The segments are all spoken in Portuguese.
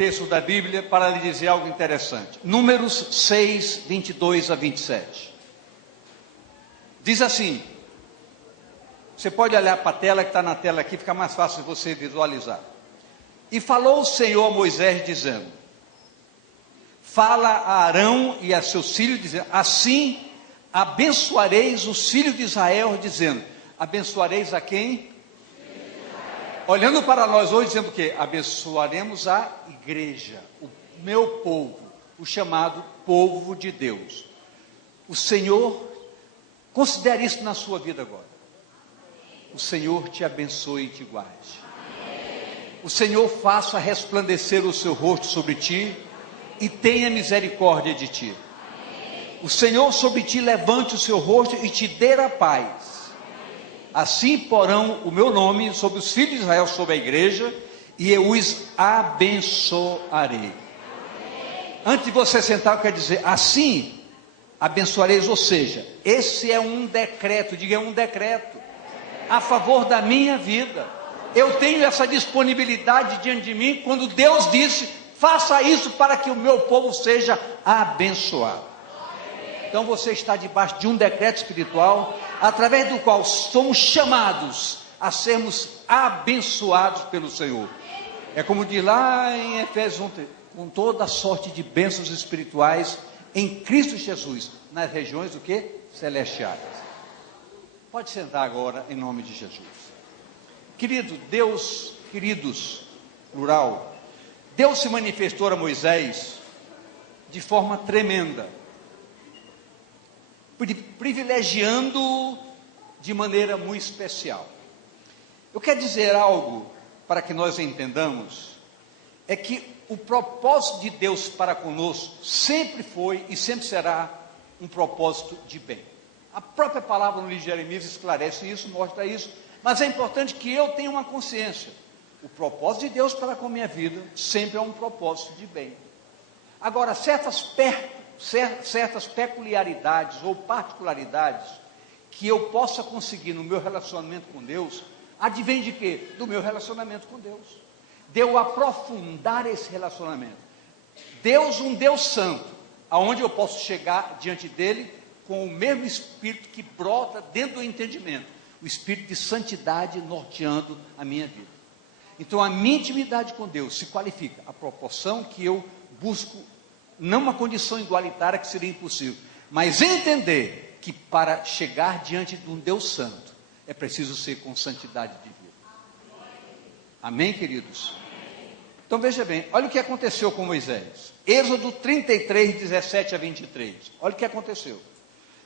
texto da Bíblia para lhe dizer algo interessante. Números 6, 22 a 27. Diz assim, você pode olhar para a tela que está na tela aqui, fica mais fácil de você visualizar. E falou o Senhor a Moisés dizendo, fala a Arão e a seus filhos, dizendo, assim abençoareis os filhos de Israel, dizendo, abençoareis a quem? Olhando para nós hoje, dizendo o quê? Abençoaremos a igreja, o meu povo, o chamado povo de Deus. O Senhor, considere isso na sua vida agora. O Senhor te abençoe e te guarde. O Senhor faça resplandecer o seu rosto sobre ti e tenha misericórdia de ti. O Senhor sobre ti levante o seu rosto e te dê a paz. Assim porão o meu nome sobre os filhos de Israel, sobre a igreja, e eu os abençoarei. Antes de você sentar, eu quero dizer, assim abençoareis, ou seja, esse é um decreto, diga, é um decreto, a favor da minha vida. Eu tenho essa disponibilidade diante de mim, quando Deus disse, faça isso para que o meu povo seja abençoado. Então você está debaixo de um decreto espiritual, através do qual somos chamados a sermos abençoados pelo Senhor. É como diz lá em Efésios 1, com toda a sorte de bênçãos espirituais em Cristo Jesus, nas regiões do que? Celestiais. Pode sentar agora em nome de Jesus. Querido Deus, queridos, plural, Deus se manifestou a Moisés de forma tremenda, privilegiando de maneira muito especial. Eu quero dizer algo para que nós entendamos, é que o propósito de Deus para conosco sempre foi e sempre será um propósito de bem. A própria palavra no livro de Jeremias esclarece isso, mostra isso, mas é importante que eu tenha uma consciência. O propósito de Deus para com a minha vida sempre é um propósito de bem. Agora, certas peculiaridades ou particularidades que eu possa conseguir no meu relacionamento com Deus, advém de quê? Do meu relacionamento com Deus. De eu aprofundar esse relacionamento. Deus, um Deus santo, aonde eu posso chegar diante dele com o mesmo Espírito que brota dentro do entendimento, o Espírito de santidade norteando a minha vida. Então a minha intimidade com Deus se qualifica à proporção que eu busco, não uma condição igualitária que seria impossível, mas entender que para chegar diante de um Deus santo, é preciso ser com santidade de vida. Amém, queridos? Então veja bem, olha o que aconteceu com Moisés. Êxodo 33, 17 a 23. Olha o que aconteceu.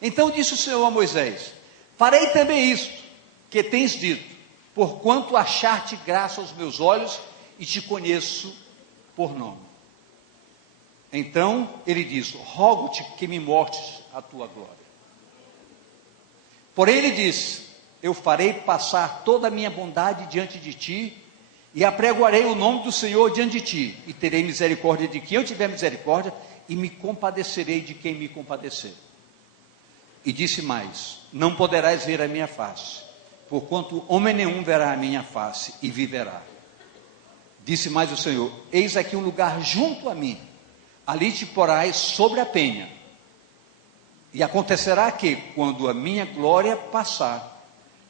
Então disse o Senhor a Moisés, farei também isto que tens dito, porquanto achar-te graça aos meus olhos e te conheço por nome. Então ele diz, rogo-te que me mostres a tua glória. Porém ele disse, eu farei passar toda a minha bondade diante de ti, e apregoarei o nome do Senhor diante de ti, e terei misericórdia de quem eu tiver misericórdia, e me compadecerei de quem me compadecer. E disse mais, não poderás ver a minha face, porquanto homem nenhum verá a minha face, e viverá. Disse mais o Senhor, eis aqui um lugar junto a mim, ali te porás sobre a penha, e acontecerá que, quando a minha glória passar,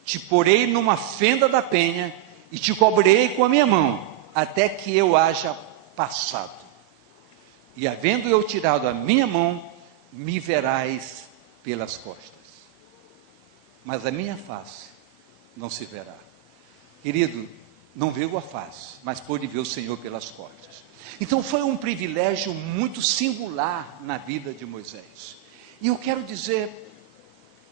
te porei numa fenda da penha, e te cobrirei com a minha mão, até que eu haja passado. E havendo eu tirado a minha mão, me verás pelas costas. Mas a minha face não se verá. Querido, não viu a face, mas pôde ver o Senhor pelas costas. Então foi um privilégio muito singular na vida de Moisés. E eu quero dizer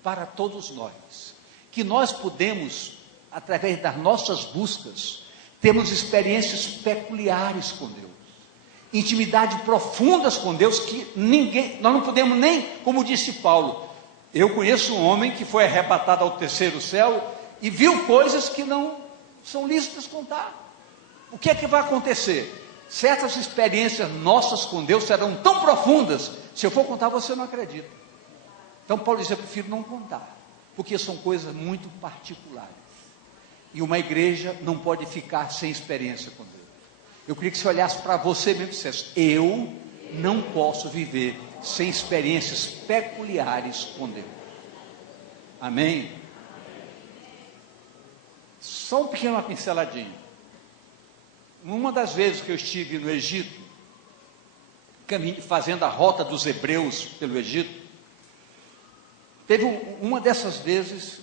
para todos nós, que nós podemos, através das nossas buscas, temos experiências peculiares com Deus, intimidade profundas com Deus, que nós não podemos nem, como disse Paulo, eu conheço um homem que foi arrebatado ao terceiro céu, e viu coisas que não são lícitas contar. O que é que vai acontecer? Certas experiências nossas com Deus serão tão profundas, se eu for contar você não acredita. Então Paulo diz, eu prefiro não contar, porque são coisas muito particulares. E uma igreja não pode ficar sem experiência com Deus. Eu queria que você olhasse para você mesmo e dissesse: eu não posso viver sem experiências peculiares com Deus. Amém? Só uma pequena pinceladinha. Uma das vezes que eu estive no Egito, fazendo a rota dos hebreus pelo Egito, teve uma dessas vezes,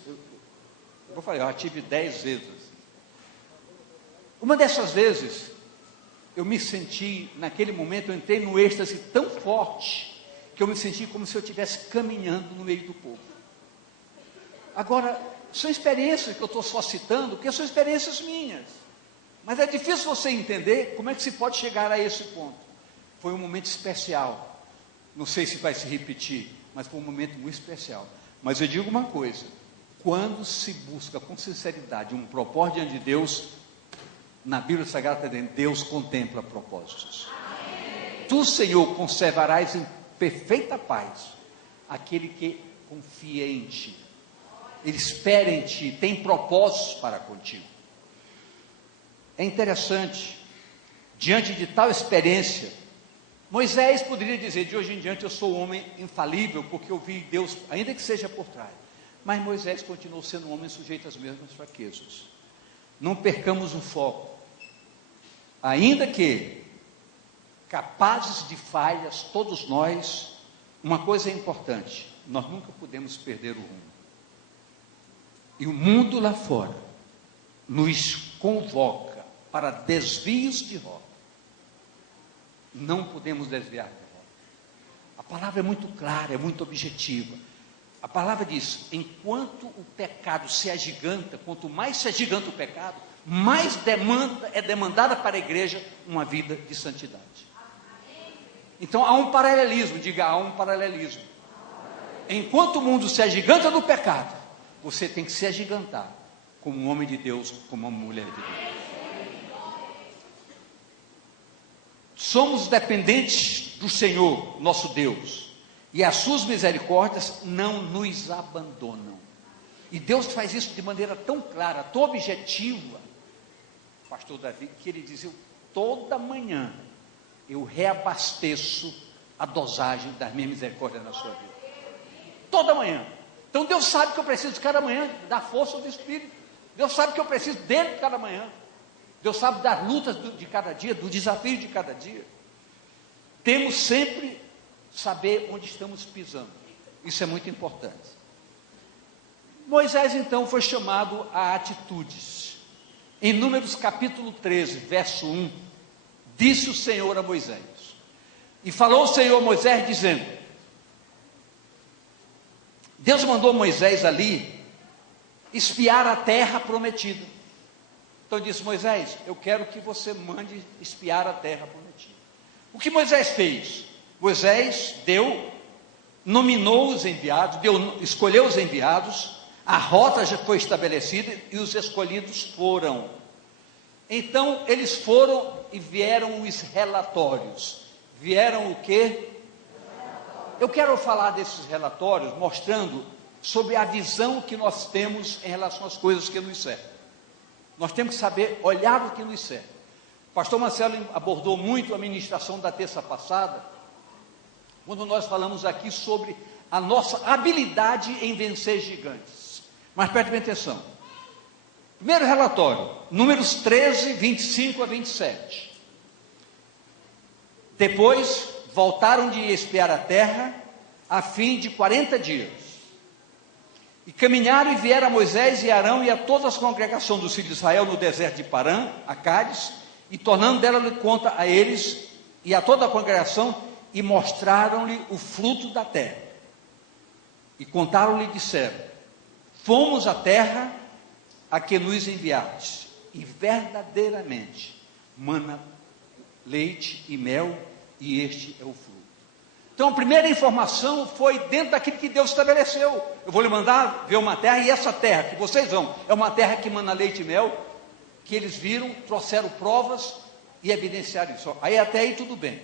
eu falei, eu já tive 10 vezes. Uma dessas vezes, eu me senti, naquele momento, eu entrei num êxtase tão forte, que eu me senti como se eu estivesse caminhando no meio do povo. Agora, são experiências que eu estou só citando, porque são experiências minhas. Mas é difícil você entender como é que se pode chegar a esse ponto. Foi um momento especial. Não sei se vai se repetir, mas foi um momento muito especial. Mas eu digo uma coisa: quando se busca com sinceridade um propósito diante de Deus, na Bíblia Sagrada está dizendo, Deus contempla propósitos. Tu, Senhor, conservarás em perfeita paz aquele que confia em Ti. Ele espera em Ti, tem propósitos para contigo. É interessante, diante de tal experiência, Moisés poderia dizer, de hoje em diante eu sou um homem infalível, porque eu vi Deus, ainda que seja por trás. Mas Moisés continuou sendo um homem sujeito às mesmas fraquezas. Não percamos o foco. Ainda que capazes de falhas, todos nós, uma coisa é importante: nós nunca podemos perder o rumo. E o mundo lá fora nos convoca para desvios de rota. Não podemos desviar de rota. A palavra é muito clara, é muito objetiva. A palavra diz: enquanto o pecado se agiganta, quanto mais se agiganta o pecado, mais é demandada para a igreja uma vida de santidade. Então há um paralelismo, diga, há um paralelismo. Enquanto o mundo se agiganta no pecado, você tem que se agigantar como um homem de Deus, como uma mulher de Deus. Somos dependentes do Senhor, nosso Deus, e as suas misericórdias não nos abandonam. E Deus faz isso de maneira tão clara, tão objetiva, pastor Davi, que ele diz: toda manhã eu reabasteço a dosagem das minhas misericórdias na sua vida. Toda manhã. Então Deus sabe que eu preciso de cada manhã da força do Espírito. Deus sabe que eu preciso dele de cada manhã. Deus sabe das lutas de cada dia, do desafio de cada dia. Temos sempre saber onde estamos pisando. Isso é muito importante. Moisés então foi chamado a atitudes. Em Números capítulo 13, verso 1, disse o Senhor a Moisés: e falou o Senhor a Moisés dizendo, Deus mandou Moisés ali espiar a terra prometida. Então disse: Moisés, eu quero que você mande espiar a terra prometida. O que Moisés fez? Moisés nominou os enviados, escolheu os enviados, a rota já foi estabelecida e os escolhidos foram. Então eles foram e vieram os relatórios. Vieram o quê? Eu quero falar desses relatórios mostrando sobre a visão que nós temos em relação às coisas que nos cercam. Nós temos que saber olhar o que nos cerca. O pastor Marcelo abordou muito a ministração da terça passada, quando nós falamos aqui sobre a nossa habilidade em vencer gigantes. Mas preste bem atenção. Primeiro relatório, Números 13, 25 a 27. Depois, voltaram de espiar a terra, a fim de 40 dias. E caminharam e vieram a Moisés e Arão e a toda a congregação dos filhos de Israel no deserto de Parã, a Cádiz, e tornando dela-lhe conta a eles e a toda a congregação, e mostraram-lhe o fruto da terra. E contaram-lhe e disseram: fomos à terra a que nos enviastes, e verdadeiramente mana leite e mel, e este é o fruto. Então a primeira informação foi dentro daquilo que Deus estabeleceu. Eu vou lhe mandar ver uma terra, e essa terra que vocês vão, é uma terra que mana leite e mel, que eles viram, trouxeram provas e evidenciaram isso. Aí até aí tudo bem.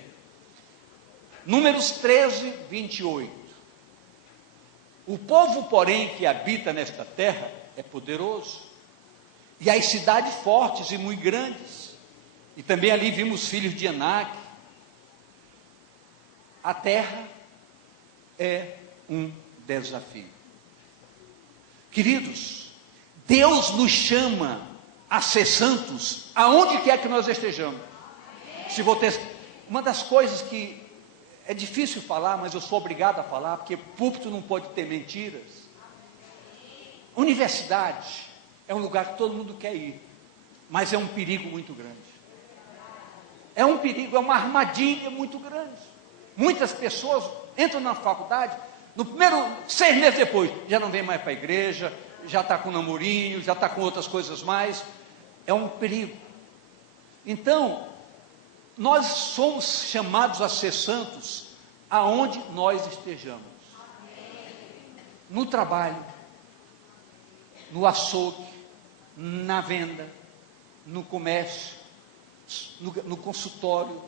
Números 13, 28. O povo, porém, que habita nesta terra é poderoso, e as cidades fortes e muito grandes, E também ali vimos os filhos de Anak. A terra é um desafio. Queridos, Deus nos chama a ser santos aonde quer que nós estejamos. Se você, uma das coisas que é difícil falar, mas eu sou obrigado a falar, porque púlpito não pode ter mentiras. Universidade é um lugar que todo mundo quer ir, mas é um perigo muito grande. É um perigo, é uma armadilha muito grande. Muitas pessoas entram na faculdade, no primeiro 6 meses depois, já não vem mais para a igreja, já está com namorinho, já está com outras coisas mais. É um perigo. Então, nós somos chamados a ser santos aonde nós estejamos. No trabalho, no açougue, na venda, no comércio, no consultório,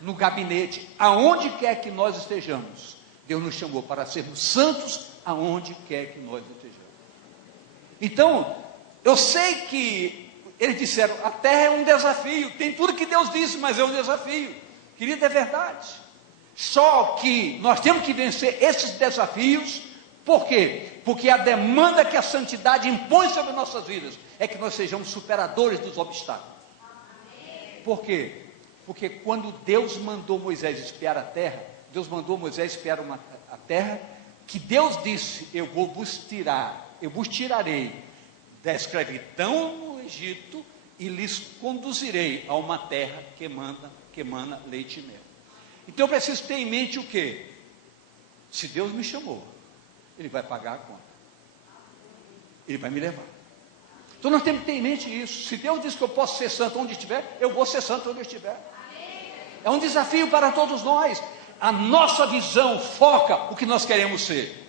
no gabinete, aonde quer que nós estejamos. Deus nos chamou para sermos santos aonde quer que nós estejamos. Então, eu sei que eles disseram, a terra é um desafio, tem tudo que Deus disse, mas é um desafio. Querido, é verdade. Só que nós temos que vencer esses desafios. Por quê? Porque a demanda que a santidade impõe sobre nossas vidas é que nós sejamos superadores dos obstáculos. Por quê? Porque quando Deus mandou Moisés espiar a terra, Deus mandou Moisés espiar a terra, que Deus disse, eu vos tirarei da escravidão no Egito e lhes conduzirei a uma terra que emana leite e mel. Então eu preciso ter em mente o quê? Se Deus me chamou, Ele vai pagar a conta. Ele vai me levar. Então nós temos que ter em mente isso. Se Deus diz que eu posso ser santo onde estiver, eu vou ser santo onde eu estiver. É um desafio para todos nós. A nossa visão foca o que nós queremos ser.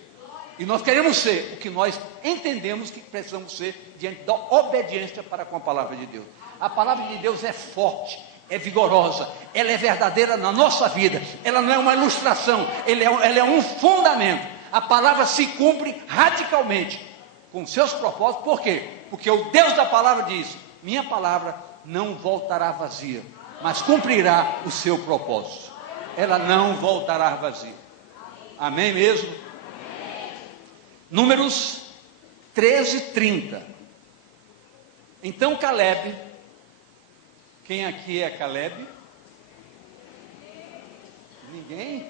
E nós queremos ser o que nós entendemos que precisamos ser diante da obediência para com a palavra de Deus. A palavra de Deus é forte, é vigorosa, ela é verdadeira na nossa vida. Ela não é uma ilustração, ela é um fundamento. A palavra se cumpre radicalmente com seus propósitos. Por quê? Porque o Deus da palavra diz, minha palavra não voltará vazia, mas cumprirá o seu propósito. Ela não voltará vazia. Amém mesmo? Números 13:30. Então Caleb, quem aqui é Caleb? Ninguém?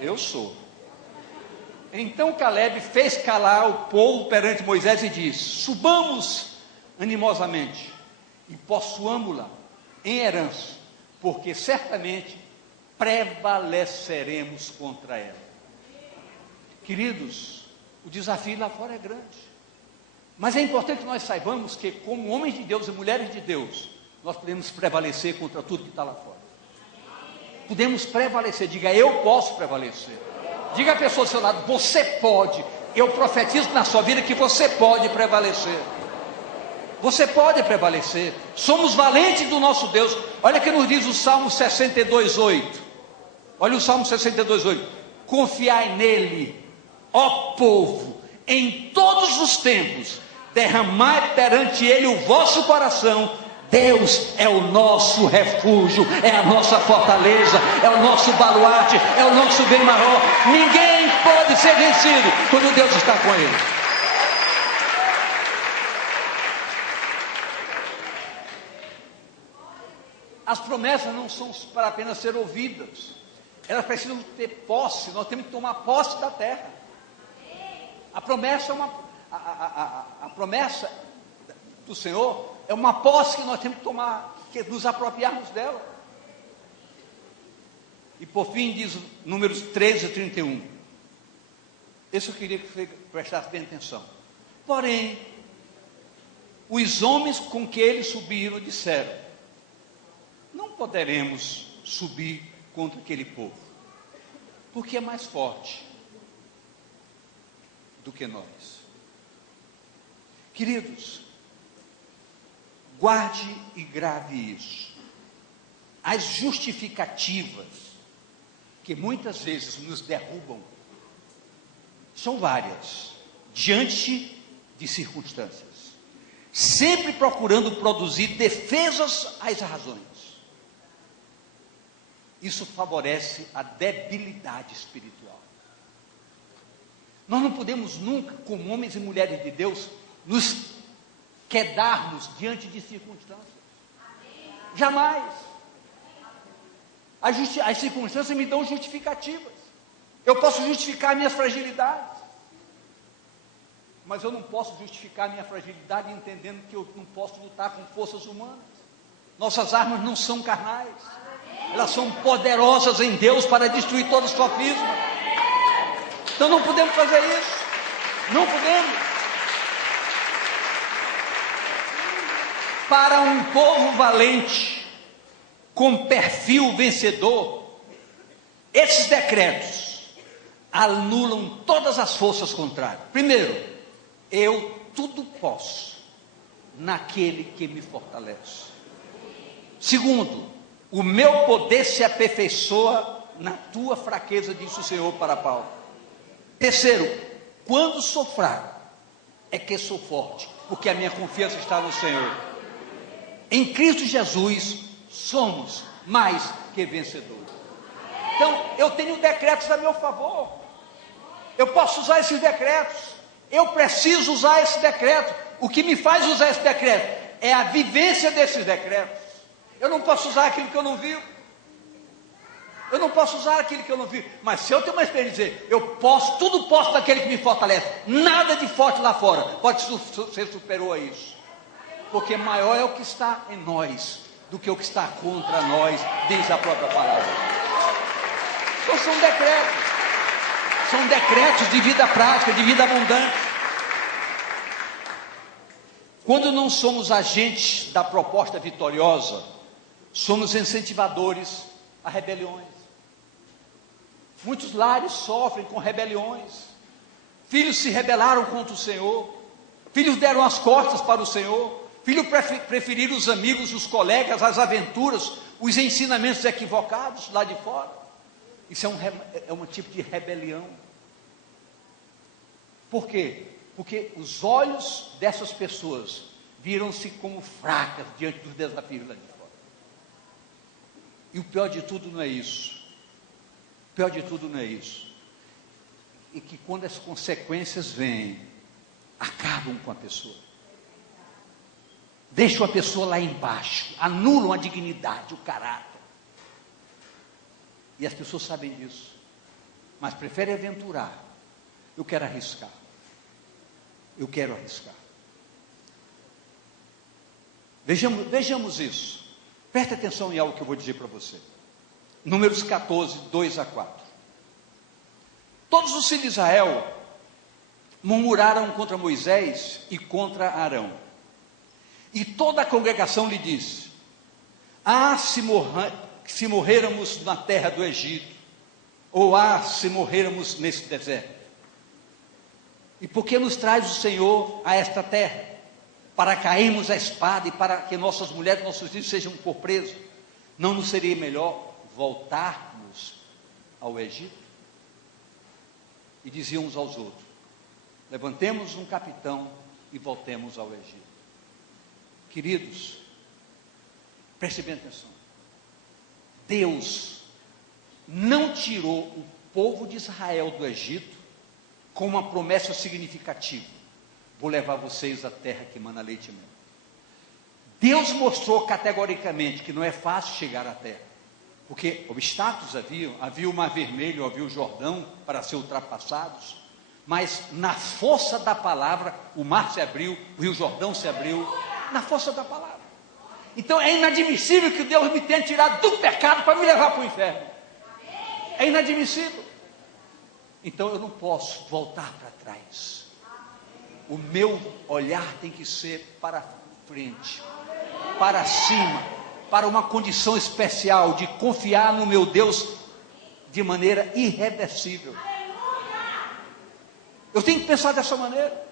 Eu sou. Então Caleb fez calar o povo perante Moisés e disse, subamos animosamente e possuamo-la em herança, porque certamente prevaleceremos contra ela. Queridos, o desafio lá fora é grande, mas é importante que nós saibamos que, como homens de Deus e mulheres de Deus, nós podemos prevalecer contra tudo que está lá fora. Podemos prevalecer. Diga, eu posso prevalecer. Diga à pessoa do seu lado, você pode. Eu profetizo na sua vida que você pode prevalecer. Você pode prevalecer. Somos valentes do nosso Deus. Olha que nos diz o Salmo 62:8. Olha o Salmo 62:8. Confiai nele, ó povo, em todos os tempos, derramai perante ele o vosso coração. Deus é o nosso refúgio, é a nossa fortaleza, é o nosso baluarte, é o nosso bem maior. Ninguém pode ser vencido quando Deus está com ele. As promessas não são para apenas ser ouvidas, elas precisam ter posse. Nós temos que tomar posse da terra. A promessa a promessa do Senhor é uma posse que nós temos que tomar, que nos apropriarmos dela. E por fim diz Números 13:31. Esse eu queria que você prestasse bem atenção. Porém, os homens com que eles subiram disseram, não poderemos subir contra aquele povo, porque é mais forte do que nós. Queridos, guarde e grave isso. As justificativas que muitas vezes nos derrubam são várias, diante de circunstâncias. sempre procurando produzir defesas às razões. Isso favorece a debilidade espiritual. Nós não podemos nunca, como homens e mulheres de Deus, nos quedarmos diante de circunstâncias. Jamais. As circunstâncias me dão justificativas. Eu posso justificar minhas fragilidades. Mas eu não posso justificar minha fragilidade entendendo que eu não posso lutar com forças humanas. Nossas armas não são carnais. Elas são poderosas em Deus para destruir todo sofisma. Então não podemos fazer isso. Não podemos. Para um povo valente, com perfil vencedor, esses decretos anulam todas as forças contrárias. Primeiro, eu tudo posso naquele que me fortalece. Segundo, o meu poder se aperfeiçoa na tua fraqueza, disse o Senhor para Paulo. Terceiro, quando sou fraco, é que sou forte, porque a minha confiança está no Senhor. Em Cristo Jesus, somos mais que vencedores. Então, eu tenho decretos a meu favor. Eu posso usar esses decretos. Eu preciso usar esse decreto. O que me faz usar esse decreto é a vivência desses decretos. Eu não posso usar aquilo que eu não vi. Eu não posso usar aquilo que eu não vi. Mas se eu tenho uma experiência de dizer, eu posso, tudo posso daquele que me fortalece. Nada de forte lá fora pode ser superior a isso. Porque maior é o que está em nós do que o que está contra nós, diz a própria palavra. Então são decretos. São decretos de vida prática, de vida abundante. Quando não somos agentes da proposta vitoriosa, somos incentivadores a rebeliões. Muitos lares sofrem com rebeliões. Filhos se rebelaram contra o Senhor. Filhos deram as costas para o Senhor. Filhos preferiram os amigos, os colegas, as aventuras, os ensinamentos equivocados lá de fora. Isso é um tipo de rebelião. Por quê? Porque os olhos dessas pessoas viram-se como fracas diante dos desafios lá de fora. E o pior de tudo não é isso. O pior de tudo não é isso. E que quando as consequências vêm, acabam com a pessoa. Deixam a pessoa lá embaixo, anulam a dignidade, o caráter. E as pessoas sabem disso, mas preferem aventurar. Eu quero arriscar. Eu quero arriscar. Vejamos isso. Preste atenção em algo que eu vou dizer para você. Números 14, 2 a 4. Todos os filhos de Israel murmuraram contra Moisés e contra Arão. E toda a congregação lhe disse: se morrêramos na terra do Egito, ou se morrêramos nesse deserto. E por que nos traz o Senhor a esta terra? Para cairmos a espada e para que nossas mulheres e nossos filhos sejam por presos? Não nos seria melhor voltarmos ao Egito? E diziam uns aos outros: levantemos um capitão e voltemos ao Egito. Queridos, prestem bem atenção. Deus não tirou o povo de Israel do Egito com uma promessa significativa: vou levar vocês à terra que mana leite e mel. Deus mostrou categoricamente que não é fácil chegar à terra, porque obstáculos havia o Mar Vermelho, havia o Jordão para ser ultrapassados, mas na força da palavra, o mar se abriu, o Rio Jordão se abriu, na força da palavra. Então é inadmissível que Deus me tenha tirado do pecado para me levar para o inferno. É inadmissível. Então eu não posso voltar para trás. O meu olhar tem que ser para frente, para cima, para uma condição especial de confiar no meu Deus de maneira irreversível. Eu tenho que pensar dessa maneira.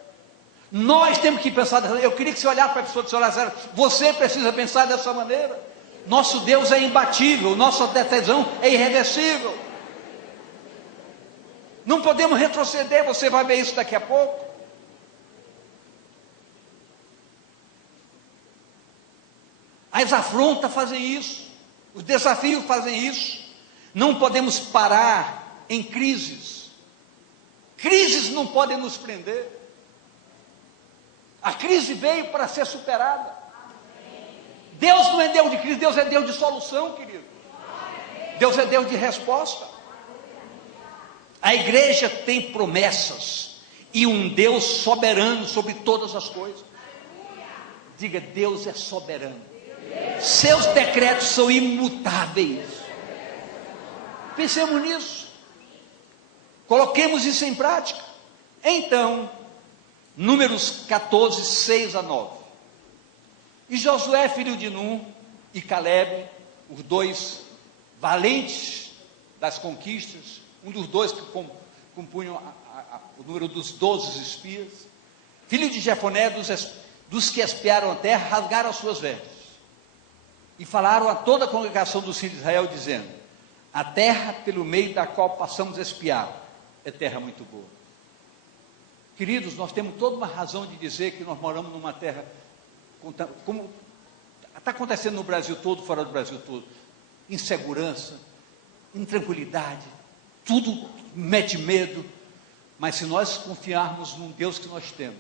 Nós temos que pensar dessa maneira. Eu queria que você olhasse para a pessoa e dissesse: você precisa pensar dessa maneira. Nosso Deus é imbatível, nossa decisão é irreversível. Não podemos retroceder, você vai ver isso daqui a pouco. As afrontas fazem isso, os desafios fazem isso. Não podemos parar em crises. Crises não podem nos prender. A crise veio para ser superada. Deus não é Deus de crise, Deus é Deus de solução, querido. Deus é Deus de resposta. A igreja tem promessas e um Deus soberano sobre todas as coisas. Diga, Deus é soberano. Seus decretos são imutáveis. Pensemos nisso. Coloquemos isso em prática. Então, Números 14, 6 a 9. E Josué, filho de Nun, e Caleb, os dois valentes das conquistas, um dos dois que compunham o número dos 12 espias, filho de Jefoné, dos que espiaram a terra, rasgaram as suas vestes e falaram a toda a congregação dos filhos de Israel, dizendo: a terra pelo meio da qual passamos a espiar é terra muito boa. Queridos, nós temos toda uma razão de dizer que nós moramos numa terra, como está acontecendo no Brasil todo, fora do Brasil todo, insegurança, intranquilidade, tudo mete medo, mas se nós confiarmos num Deus que nós temos,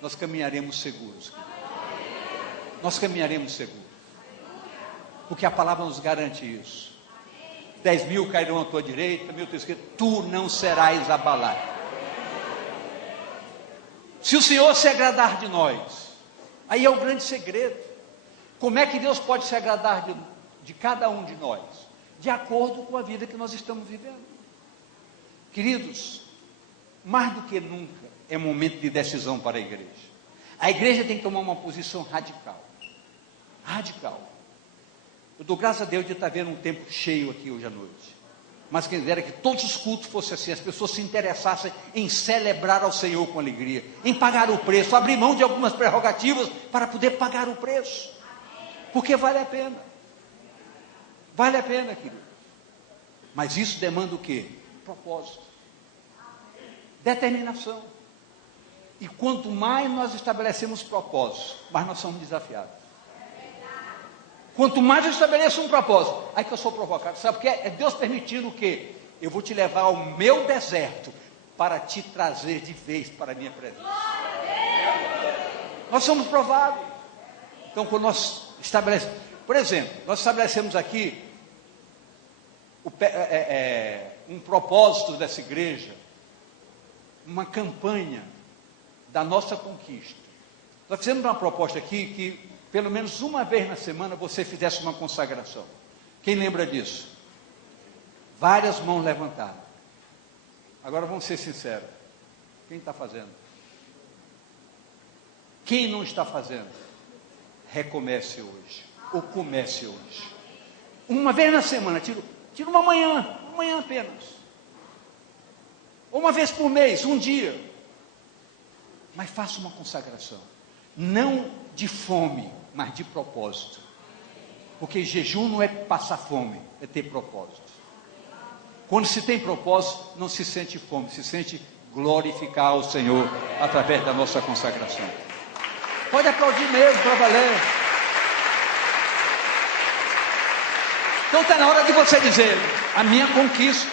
nós caminharemos seguros. Nós caminharemos seguros, porque a palavra nos garante isso. 10.000 cairão à tua direita, 1.000 à tua esquerda, tu não serás abalado. Se o Senhor se agradar de nós, aí é o grande segredo. Como é que Deus pode se agradar de cada um de nós? De acordo com a vida que nós estamos vivendo. Queridos, mais do que nunca é momento de decisão para a igreja. A igreja tem que tomar uma posição radical. Radical. Eu dou graças a Deus de estar vendo um tempo cheio aqui hoje à noite. Mas quem dera que todos os cultos fossem assim, as pessoas se interessassem em celebrar ao Senhor com alegria, em pagar o preço, abrir mão de algumas prerrogativas para poder pagar o preço, porque vale a pena. Vale a pena, querido. Mas isso demanda o quê? Propósito, determinação. E quanto mais nós estabelecemos propósitos, mais nós somos desafiados. Quanto mais eu estabeleço um propósito, aí que eu sou provocado. Sabe por quê? É Deus permitindo o quê? Eu vou te levar ao meu deserto para te trazer de vez para a minha presença. Nós somos provados. Então, quando nós estabelecemos, por exemplo, nós estabelecemos aqui um propósito dessa igreja, uma campanha da nossa conquista. Nós fizemos uma proposta aqui que pelo menos uma vez na semana você fizesse uma consagração. Quem lembra disso? Várias mãos levantadas. Agora vamos ser sinceros. Quem está fazendo? Quem não está fazendo? Recomece hoje. Ou comece hoje. Uma vez na semana. Tira uma manhã apenas. Ou uma vez por mês, um dia. Mas faça uma consagração. Não de fome, mas de propósito. Porque jejum não é passar fome, é ter propósito. Quando se tem propósito, não se sente fome, se sente glorificar o Senhor através da nossa consagração. Pode aplaudir mesmo para valer. Então está na hora de você dizer: a minha conquista.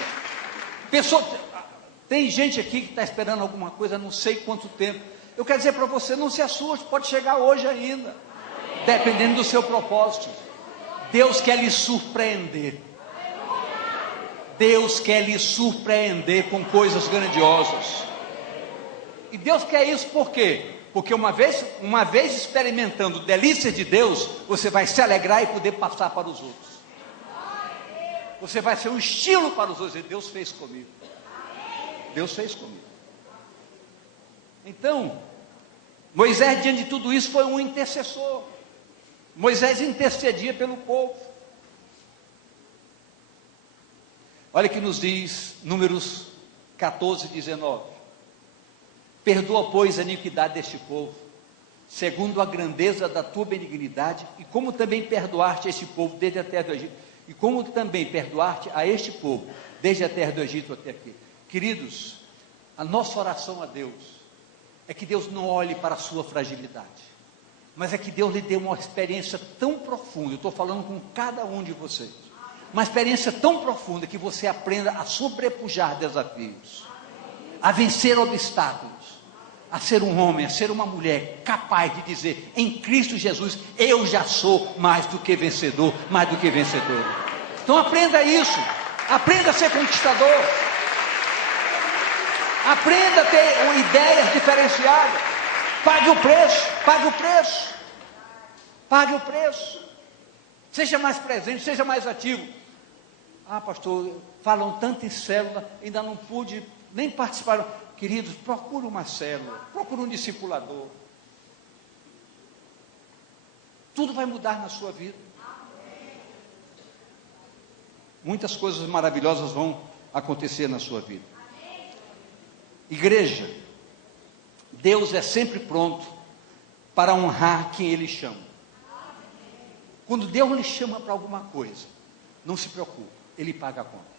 Tem gente aqui que está esperando alguma coisa, não sei quanto tempo. Eu quero dizer para você, não se assuste, pode chegar hoje ainda, dependendo do seu propósito. Deus quer lhe surpreender. Deus quer lhe surpreender com coisas grandiosas. E Deus quer isso por quê? Porque uma vez experimentando delícias de Deus, você vai se alegrar e poder passar para os outros. Você vai ser um estilo para os outros. E Deus fez comigo. Deus fez comigo. Então, Moisés, diante de tudo isso, foi um intercessor. Moisés intercedia pelo povo. Olha que nos diz Números 14, 19. Perdoa, pois, a iniquidade deste povo, segundo a grandeza da tua benignidade, e como também perdoaste a este povo desde a terra do Egito, e como também perdoaste a este povo desde a terra do Egito até aqui. Queridos, a nossa oração a Deus é que Deus não olhe para a sua fragilidade. Mas é que Deus lhe deu uma experiência tão profunda, eu estou falando com cada um de vocês, uma experiência tão profunda que você aprenda a sobrepujar desafios, a vencer obstáculos, a ser um homem, a ser uma mulher capaz de dizer, em Cristo Jesus, eu já sou mais do que vencedor, mais do que vencedor. Então aprenda isso, aprenda a ser conquistador, aprenda a ter ideias diferenciadas, pague o preço, pague o preço, pague o preço, seja mais presente, seja mais ativo. Ah, pastor, falam tanto em célula, ainda não pude nem participar. Queridos, procure uma célula, procure um discipulador. Tudo vai mudar na sua vida. Muitas coisas maravilhosas vão acontecer na sua vida. Igreja, Deus é sempre pronto para honrar quem Ele chama. Quando Deus lhe chama para alguma coisa, não se preocupe, Ele paga a conta.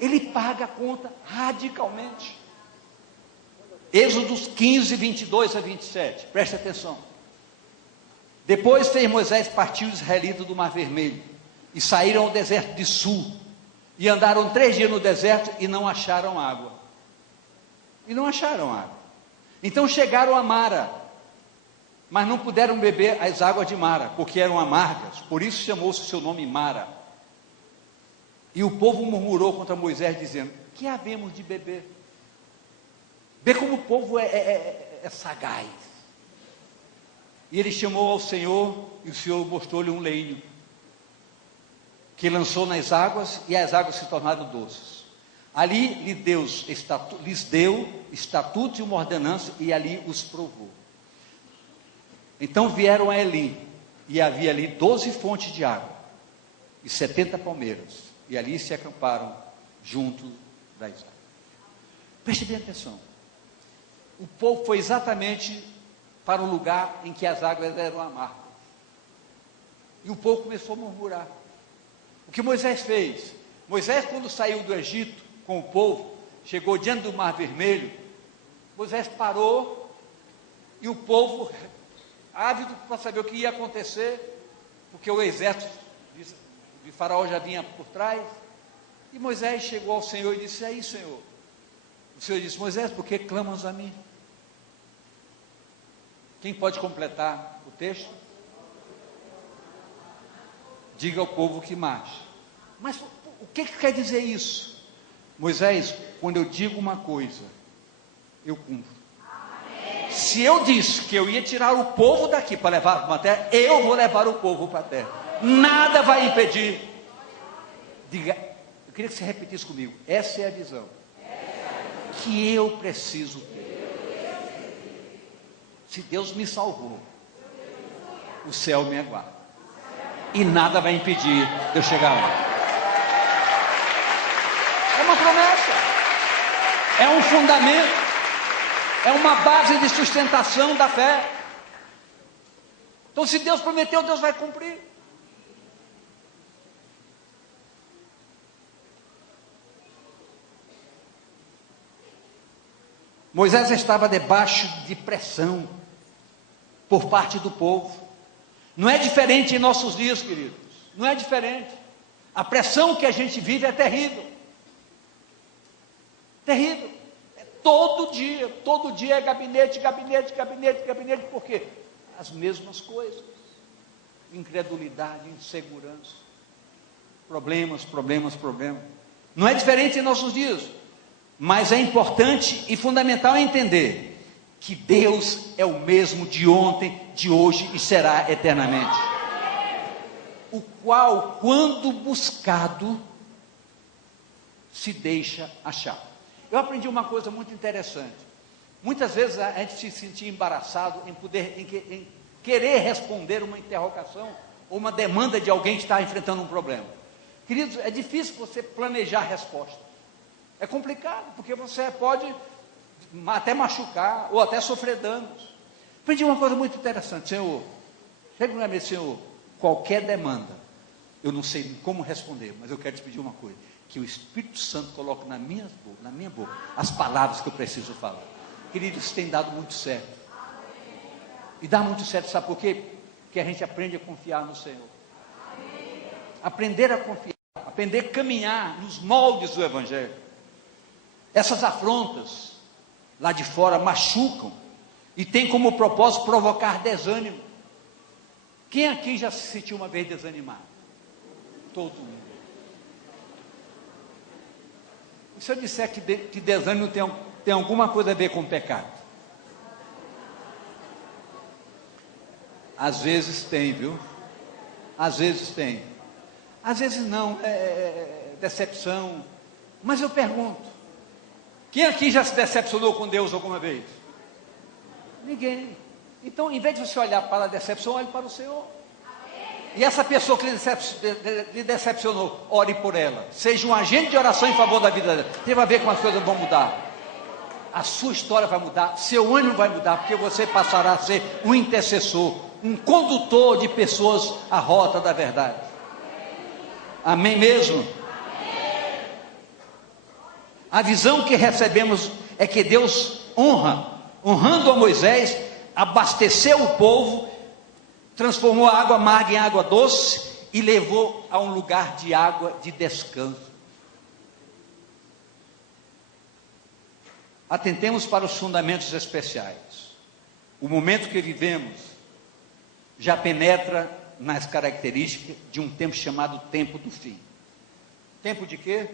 Ele paga a conta radicalmente. Êxodo 15, 22 a 27, preste atenção. Depois fez Moisés partir os israelitas do Mar Vermelho, e saíram ao deserto de Sul, e andaram 3 dias no deserto, e não acharam água. E não acharam água. Então chegaram a Mara, mas não puderam beber as águas de Mara, porque eram amargas, por isso chamou-se o seu nome Mara. E o povo murmurou contra Moisés, dizendo, que havemos de beber? Vê como o povo é sagaz. E ele chamou ao Senhor, e o Senhor mostrou-lhe um leito, que lançou nas águas, e as águas se tornaram doces. Ali lhes deu estatuto e uma ordenança, e ali os provou. Então vieram a Elim, e havia ali 12 fontes de água, e 70 palmeiras, e ali se acamparam junto das águas. Preste bem atenção. O povo foi exatamente para o lugar em que as águas eram amargas. E o povo começou a murmurar. O que Moisés fez? Moisés, quando saiu do Egito com o povo, chegou diante do Mar Vermelho, Moisés parou, e o povo, ávido para saber o que ia acontecer, porque o exército de Faraó já vinha por trás, e Moisés chegou ao Senhor e disse, aí Senhor, o Senhor disse, Moisés, por que clamas a mim? Quem pode completar o texto? Diga ao povo que marche. Mas o que quer dizer isso? Moisés, quando eu digo uma coisa, eu cumpro. Se eu disse que eu ia tirar o povo daqui para levar para a terra, eu vou levar o povo para a terra. Nada vai impedir. Diga, eu queria que você repetisse comigo. Essa é a visão que eu preciso ter. Se Deus me salvou, o céu me aguarda. E nada vai impedir de eu chegar lá. É uma promessa. É um fundamento. É uma base de sustentação da fé. Então, se Deus prometeu, Deus vai cumprir. Moisés estava debaixo de pressão por parte do povo. Não é diferente em nossos dias, queridos. Não é diferente. A pressão que a gente vive é terrível. Terrível. É todo dia é gabinete, por quê? As mesmas coisas. Incredulidade, insegurança. Problemas. Não é diferente em nossos dias. Mas é importante e fundamental entender que Deus é o mesmo de ontem, de hoje e será eternamente. O qual, quando buscado, se deixa achar. Eu aprendi uma coisa muito interessante. Muitas vezes a gente se sentia embaraçado em querer responder uma interrogação ou uma demanda de alguém que está enfrentando um problema. Queridos, é difícil você planejar a resposta. É complicado, porque você pode até machucar, ou até sofrer danos. Aprendi uma coisa muito interessante, Senhor, chega na mesa, Senhor, qualquer demanda, eu não sei como responder, mas eu quero te pedir uma coisa, que o Espírito Santo coloque na minha boca, as palavras que eu preciso falar. Queridos, isso tem dado muito certo. E dá muito certo, sabe por quê? Porque a gente aprende a confiar no Senhor. Aprender a confiar, aprender a caminhar nos moldes do Evangelho. Essas afrontas lá de fora machucam e tem como propósito provocar desânimo. Quem aqui já se sentiu uma vez desanimado? Todo mundo. E se eu disser que desânimo tem alguma coisa a ver com pecado? Às vezes tem, viu? Às vezes tem. Às vezes não, é decepção. Mas eu pergunto, quem aqui já se decepcionou com Deus alguma vez? Ninguém. Então, em vez de você olhar para a decepção, olhe para o Senhor. E essa pessoa que lhe decepcionou, ore por ela. Seja um agente de oração em favor da vida dela. Você vai ver como as coisas vão mudar. A sua história vai mudar, seu ânimo vai mudar, porque você passará a ser um intercessor, um condutor de pessoas à rota da verdade. Amém mesmo? Amém. A visão que recebemos é que Deus honrando a Moisés, abasteceu o povo, transformou a água amarga em água doce e levou a um lugar de água de descanso. Atentemos para os fundamentos especiais. O momento que vivemos já penetra nas características de um tempo chamado tempo do fim. Tempo de quê?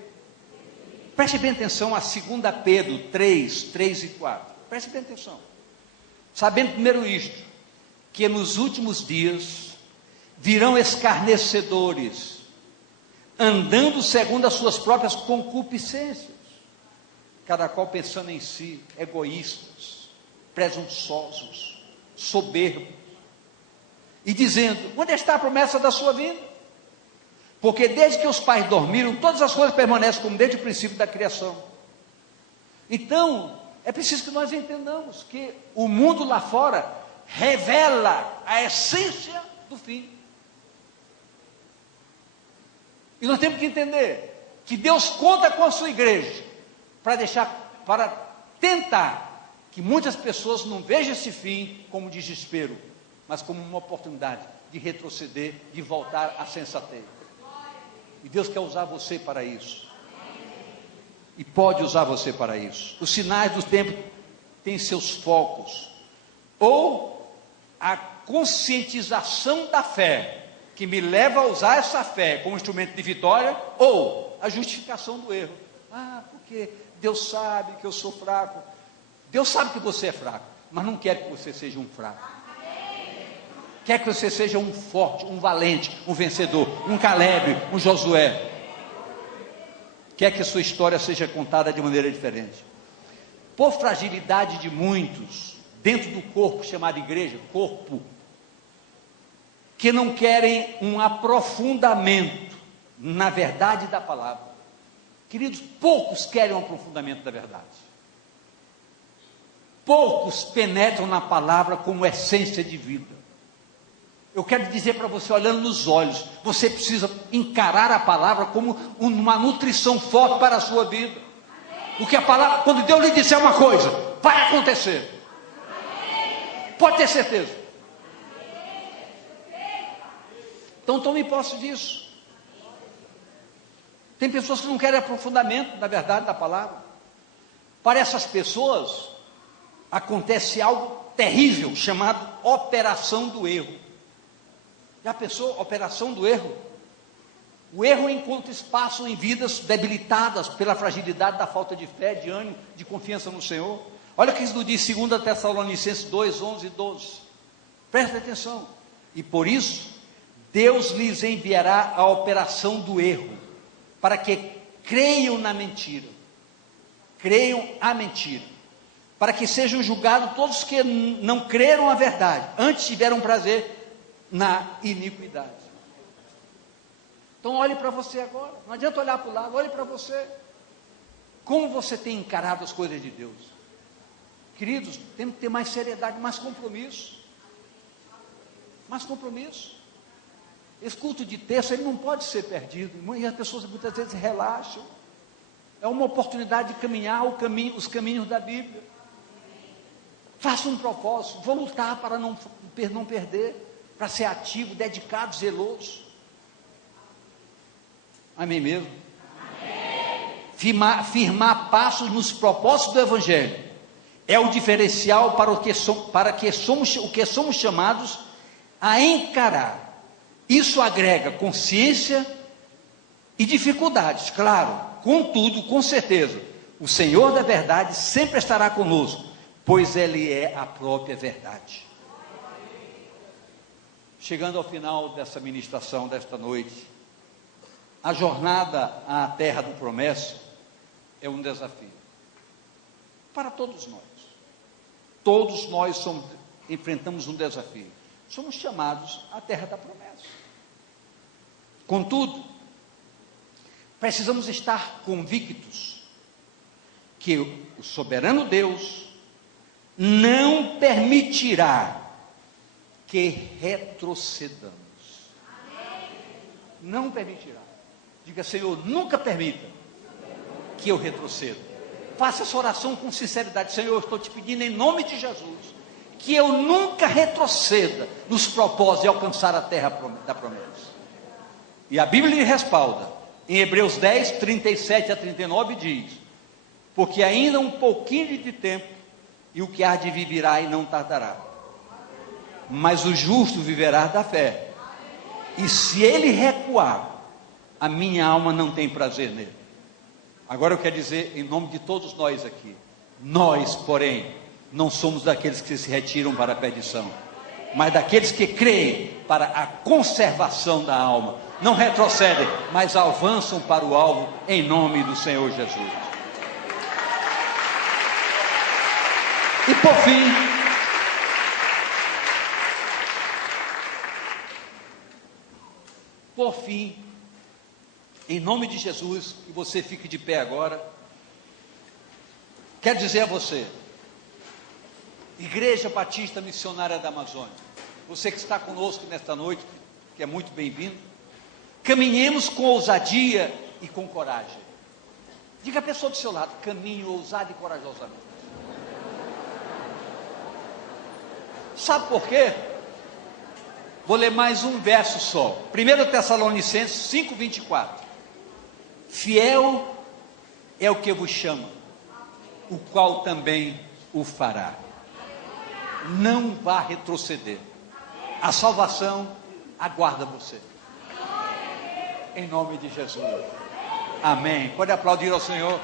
Preste bem atenção a 2 Pedro 3, 3 e 4. Preste bem atenção. Sabendo primeiro isto, que nos últimos dias virão escarnecedores, andando segundo as suas próprias concupiscências, cada qual pensando em si, egoístas, presunçosos, soberbos, e dizendo: onde está a promessa da sua vinda? Porque desde que os pais dormiram, todas as coisas permanecem como desde o princípio da criação. Então, é preciso que nós entendamos que o mundo lá fora revela a essência do fim. E nós temos que entender que Deus conta com a sua igreja para tentar que muitas pessoas não vejam esse fim como desespero, mas como uma oportunidade de retroceder, de voltar à sensatez. E Deus quer usar você para isso. E pode usar você para isso. Os sinais do tempo têm seus focos. Ou a conscientização da fé, que me leva a usar essa fé como instrumento de vitória, ou a justificação do erro. Porque Deus sabe que eu sou fraco. Deus sabe que você é fraco, mas não quer que você seja um fraco. Quer que você seja um forte, um valente, um vencedor, um Caleb, um Josué. Quer que a sua história seja contada de maneira diferente. Por fragilidade de muitos, dentro do corpo chamado igreja, corpo, que não querem um aprofundamento na verdade da palavra. Queridos, poucos querem um aprofundamento da verdade. Poucos penetram na palavra como essência de vida. Eu quero dizer para você, olhando nos olhos, você precisa encarar a palavra como uma nutrição forte para a sua vida. Porque a palavra, quando Deus lhe disser uma coisa, vai acontecer. Pode ter certeza. Então tome posse disso. Tem pessoas que não querem aprofundamento da verdade da palavra. Para essas pessoas, acontece algo terrível, chamado operação do erro. Já pensou? Operação do erro. O erro encontra espaço em vidas debilitadas pela fragilidade da falta de fé, de ânimo, de confiança no Senhor. Olha o que nos diz 2 Tessalonicenses 2, 11 e 12. Preste atenção. E por isso, Deus lhes enviará a operação do erro, para que creiam na mentira. Creiam a mentira. Para que sejam julgados todos que não creram a verdade, antes tiveram prazer na iniquidade. Então olhe para você agora, não adianta olhar para o lado, olhe para você. Como você tem encarado as coisas de Deus? Queridos, temos que ter mais seriedade, mais compromisso. Mais compromisso. Esse culto de terça, ele não pode ser perdido, e as pessoas muitas vezes relaxam. É uma oportunidade de caminhar os caminhos da Bíblia. Faça um propósito, vou lutar para não perder, para ser ativo, dedicado, zeloso. Amém mesmo? Amém. Firmar passos nos propósitos do Evangelho é o diferencial para o que somos chamados a encarar. Isso agrega consciência e dificuldades, claro. Contudo, com certeza, o Senhor da verdade sempre estará conosco, pois Ele é a própria verdade. Chegando ao final dessa ministração desta noite, a jornada à terra da promessa é um desafio para todos nós. Todos nós enfrentamos um desafio. Somos chamados à terra da promessa. Contudo, precisamos estar convictos que o soberano Deus não permitirá que retrocedamos. Não permitirá. Diga, Senhor, nunca permita que eu retroceda. Faça essa oração com sinceridade. Senhor, eu estou te pedindo em nome de Jesus, que eu nunca retroceda nos propósitos de alcançar a terra da promessa. E a Bíblia lhe respalda. Em Hebreus 10, 37 a 39 diz: porque ainda um pouquinho de tempo, e o que há de vir virá e não tardará. Mas o justo viverá da fé. E se ele recuar, a minha alma não tem prazer nele. Agora eu quero dizer, em nome de todos nós aqui, nós, porém, não somos daqueles que se retiram para a perdição, mas daqueles que creem para a conservação da alma. Não retrocedem, mas avançam para o alvo, em nome do Senhor Jesus. E por fim, em nome de Jesus, que você fique de pé agora, quero dizer a você, Igreja Batista Missionária da Amazônia, você que está conosco nesta noite, que é muito bem-vindo, caminhemos com ousadia e com coragem. Diga a pessoa do seu lado: caminhe ousado e corajosamente. Sabe por quê? Vou ler mais um verso só. 1 Tessalonicenses 5:24. Fiel é o que vos chama, o qual também o fará. Não vá retroceder. A salvação aguarda você. Em nome de Jesus. Amém. Pode aplaudir ao Senhor.